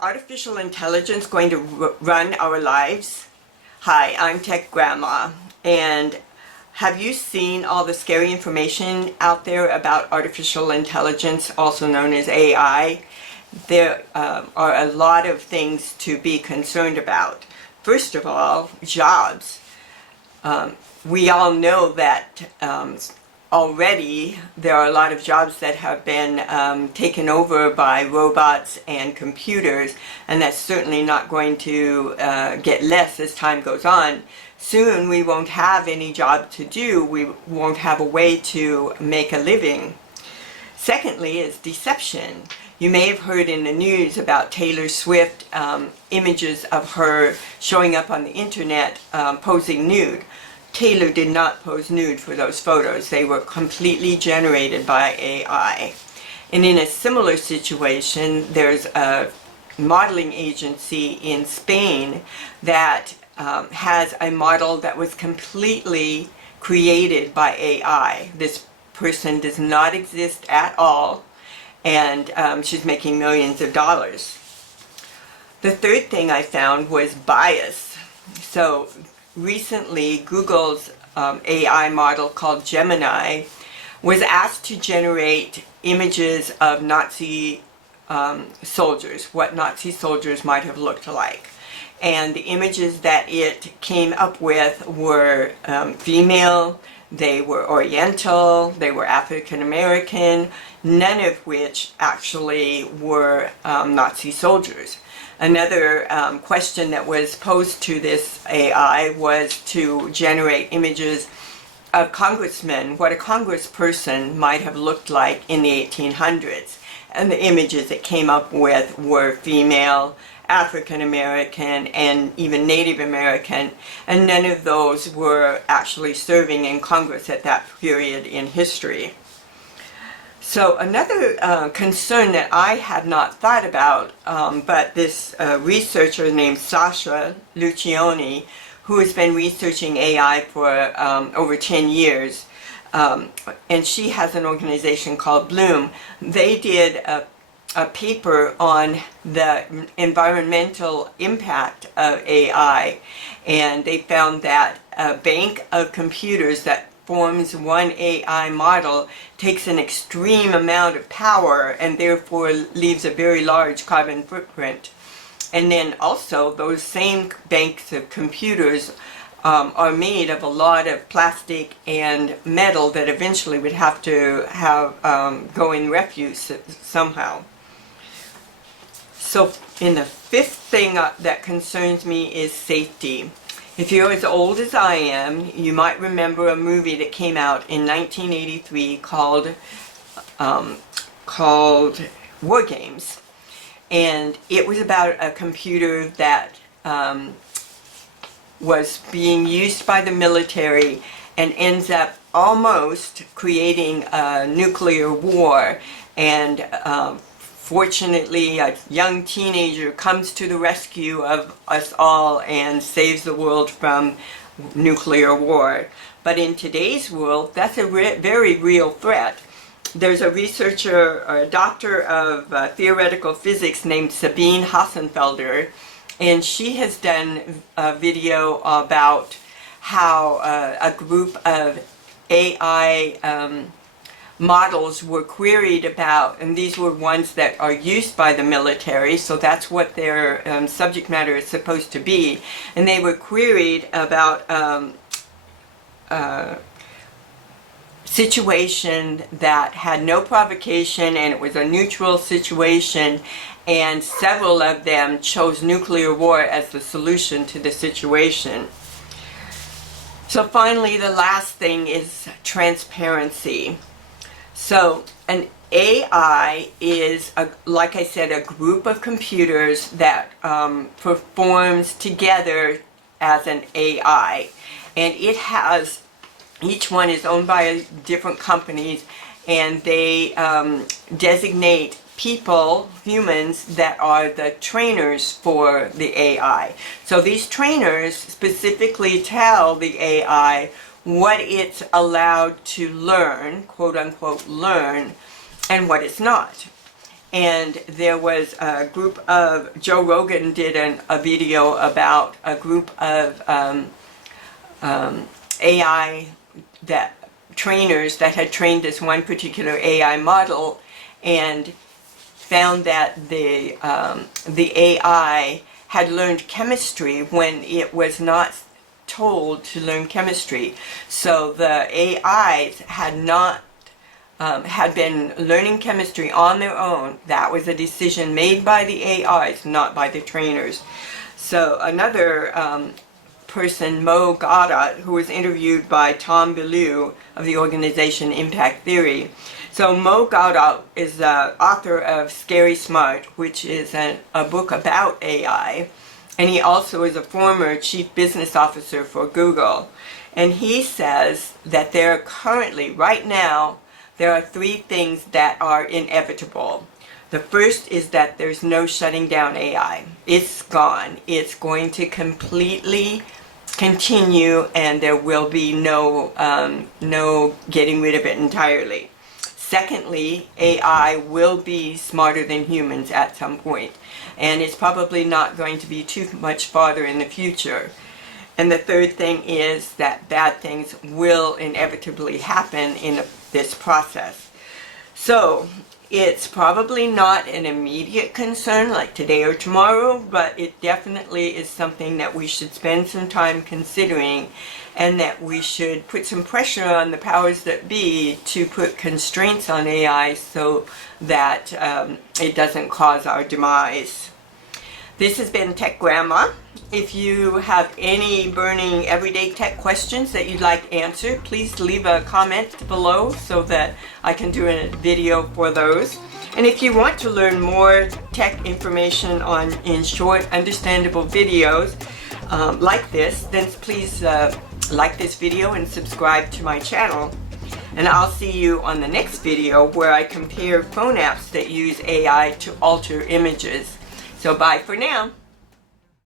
artificial intelligence going to run our lives? Hi, I'm Tech Grandma, and have you seen all the scary information out there about artificial intelligence, also known as AI? There are a lot of things to be concerned about. First of all, jobs. We all know that already there are a lot of jobs that have been taken over by robots and computers, and that's certainly not going to get less as time goes on. Soon we won't have any job to do. We won't have a way to make a living. Secondly is deception. You may have heard in the news about Taylor Swift, images of her showing up on the internet posing nude. Taylor did not pose nude for those photos. They were completely generated by AI. And in a similar situation, there's a modeling agency in Spain that has a model that was completely created by AI. This person does not exist at all, and she's making millions of dollars. The third thing I found was bias. So recently, Google's AI model called Gemini was asked to generate images of Nazi soldiers, what Nazi soldiers might have looked like. And the images that it came up with were female, they were Oriental, they were African American, none of which actually were Nazi soldiers. Another question that was posed to this AI was to generate images of congressmen, what a congressperson might have looked like in the 1800s. And the images it came up with were female, African American, and even Native American, and none of those were actually serving in Congress at that period in history. So another concern that I had not thought about, but this researcher named Sasha Lucioni, who has been researching AI for over 10 years, and she has an organization called Bloom. They did a paper on the environmental impact of AI, and they found that a bank of computers that forms one AI model takes an extreme amount of power and therefore leaves a very large carbon footprint. And then also those same banks of computers are made of a lot of plastic and metal that eventually would have to go in refuse somehow. So in the fifth thing that concerns me is safety. If you're as old as I am, you might remember a movie that came out in 1983 called War Games. And it was about a computer that was being used by the military and ends up almost creating a nuclear war. And fortunately, a young teenager comes to the rescue of us all and saves the world from nuclear war. But in today's world, that's a very real threat. There's a researcher, or a doctor of theoretical physics named Sabine Hossenfelder, and she has done a video about how a group of AI models were queried about, and these were ones that are used by the military, so that's what their subject matter is supposed to be, and they were queried about situation that had no provocation and it was a neutral situation, and several of them chose nuclear war as the solution to the situation. So finally, the last thing is transparency. So an AI is, like I said, a group of computers that performs together as an AI, and it has, each one is owned by different companies, and they designate people, humans, that are the trainers for the AI. So these trainers specifically tell the AI what it's allowed to learn, quote unquote learn, and what it's not. and there was a group of, Joe Rogan did a video about a group of AI trainers that had trained this one particular AI model, and found that the AI had learned chemistry when it was not told to learn chemistry. So the AIs had not had been learning chemistry on their own. That was a decision made by the AIs, not by the trainers. So another person, Mo Gaudat, who was interviewed by Tom Bellew of the organization Impact Theory. So Mo Gaudat is the author of Scary Smart, which is a book about AI, and he also is a former chief business officer for Google. And he says that there are currently, right now, there are 3 things that are inevitable. The first is that there's no shutting down AI. It's gone. It's going to completely continue, and there will be no getting rid of it entirely. Secondly, AI will be smarter than humans at some point, and it's probably not going to be too much farther in the future. And the third thing is that bad things will inevitably happen in this process. So it's probably not an immediate concern like today or tomorrow, but it definitely is something that we should spend some time considering, and that we should put some pressure on the powers that be to put constraints on AI so that it doesn't cause our demise. This has been Tech Grandma. If you have any burning everyday tech questions that you'd like answered, please leave a comment below so that I can do a video for those. And if you want to learn more tech information in short, understandable videos like this, then please like this video and subscribe to my channel. And I'll see you on the next video where I compare phone apps that use AI to alter images. So bye for now.